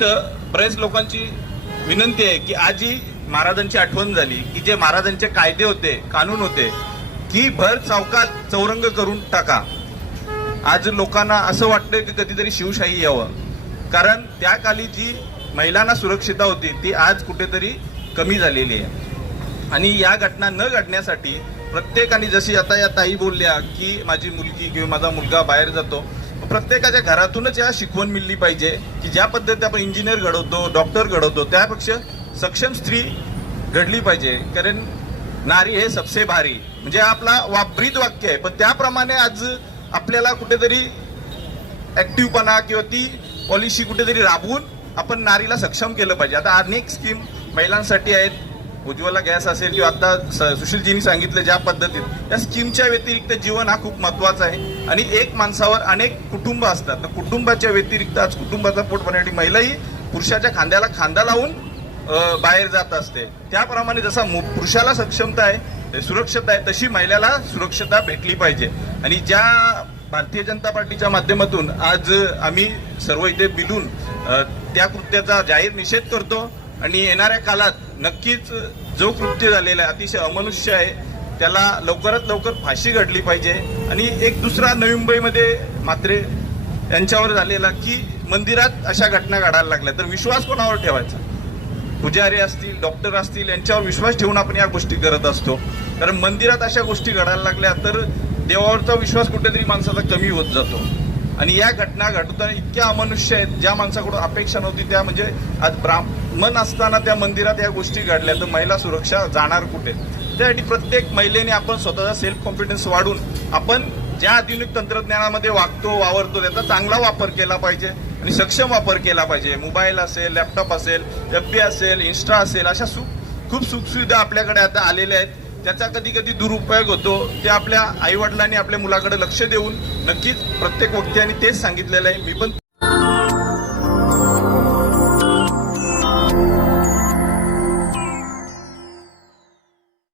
निमित्त बरेच लोकांची विनंती आहे की आजही महाराजांची आठवण झाली की जे महाराजांचे कायदे होते कानून होते की भर चौकात चौरंग करून टाका. आज लोकांना असं वाटतं की कधीतरी शिवशाही यावं. कारण त्या काली जी महिलांना सुरक्षिता होती ती आज कुठेतरी कमी झालेली आहे. आणि या घटना न घडण्यासाठी प्रत्येकाने जशी आता या ताई बोलल्या की माझी मुलगी किंवा माझा मुलगा बाहेर जातो प्रत्येकाच्या घरातूनच या शिकवण मिळली पाहिजे की ज्या पद्धतीने आपण इंजिनियर घडवतो डॉक्टर घडवतो त्यापेक्षा सक्षम स्त्री घडली पाहिजे. कारण नारी हे सबसे भारी म्हणजे आपला वापरीत वाक्य आहे. पण त्याप्रमाणे आज आपल्याला कुठेतरी ऍक्टिव्हपणा किंवा ती पॉलिसी कुठेतरी राबवून आपण नारीला सक्षम केलं पाहिजे. आता अनेक स्कीम महिलांसाठी आहेत. उज्ज्वला गॅस असेल किंवा आता स- सुशीलजींनी सांगितलं ज्या पद्धतीत त्या स्कीमच्या व्यतिरिक्त जीवन हा खूप महत्त्वाचा आहे. आणि एक माणसावर अनेक कुटुंब असतात. तर कुटुंबाच्या व्यतिरिक्त आज कुटुंबाचा पोट भरण्यासाठी महिलाही पुरुषाच्या खांद्याला खांदा लावून बाहेर जात असते. त्याप्रमाणे जसा मु- पुरुषाला सक्षमता आहे सुरक्षता आहे तशी महिलाला सुरक्षता भेटली पाहिजे. आणि ज्या भारतीय जनता पार्टीच्या माध्यमातून आज आम्ही सर्व इथे मिलून त्या कृत्याचा जाहीर निषेध करतो. आणि येणाऱ्या काळात नक्कीच जो कृत्य झालेला आहे अतिशय अमनुष्य आहे त्याला लवकरात लवकर फाशी घडली पाहिजे. आणि एक दुसरा नवी मुंबईमध्ये मात्रे यांच्यावर झालेला की मंदिरात अशा घटना घडायला लागल्या. तर विश्वास कोणावर ठेवायचा? पुजारी असतील डॉक्टर असतील यांच्यावर विश्वास ठेवून आपण या गोष्टी करत असतो. कारण मंदिरात अशा गोष्टी घडायला लागल्या तर देवावरचा विश्वास कुठेतरी माणसाचा कमी होत जातो. आणि या घटना घडताना इतक्या अमनुष्य आहेत ज्या माणसाकडून अपेक्षा नव्हती त्या म्हणजे आज मन असताना त्या मंदिरात या गोष्टी घडल्या. तर महिला सुरक्षा जाणार कुठे? त्यासाठी प्रत्येक महिलेने आपण स्वतःचा सेल्फ कॉन्फिडन्स वाढून आपण ज्या आधुनिक तंत्रज्ञानामध्ये वागतो वावरतो त्याचा चांगला वापर केला पाहिजे आणि सक्षम वापर केला पाहिजे. मोबाईल असेल लॅपटॉप असेल एफ बी असेल इन्स्टा असेल अशा सु खूप सुखसुविधा आपल्याकडे आता आलेल्या आहेत. त्याचा कधी कधी दुरुपयोग होतो. ते आपल्या आईवडिलांनी आपल्या मुलाकडे लक्ष देऊन नक्कीच प्रत्येक व्यक्तीने तेच सांगितलेलं आहे. मी पण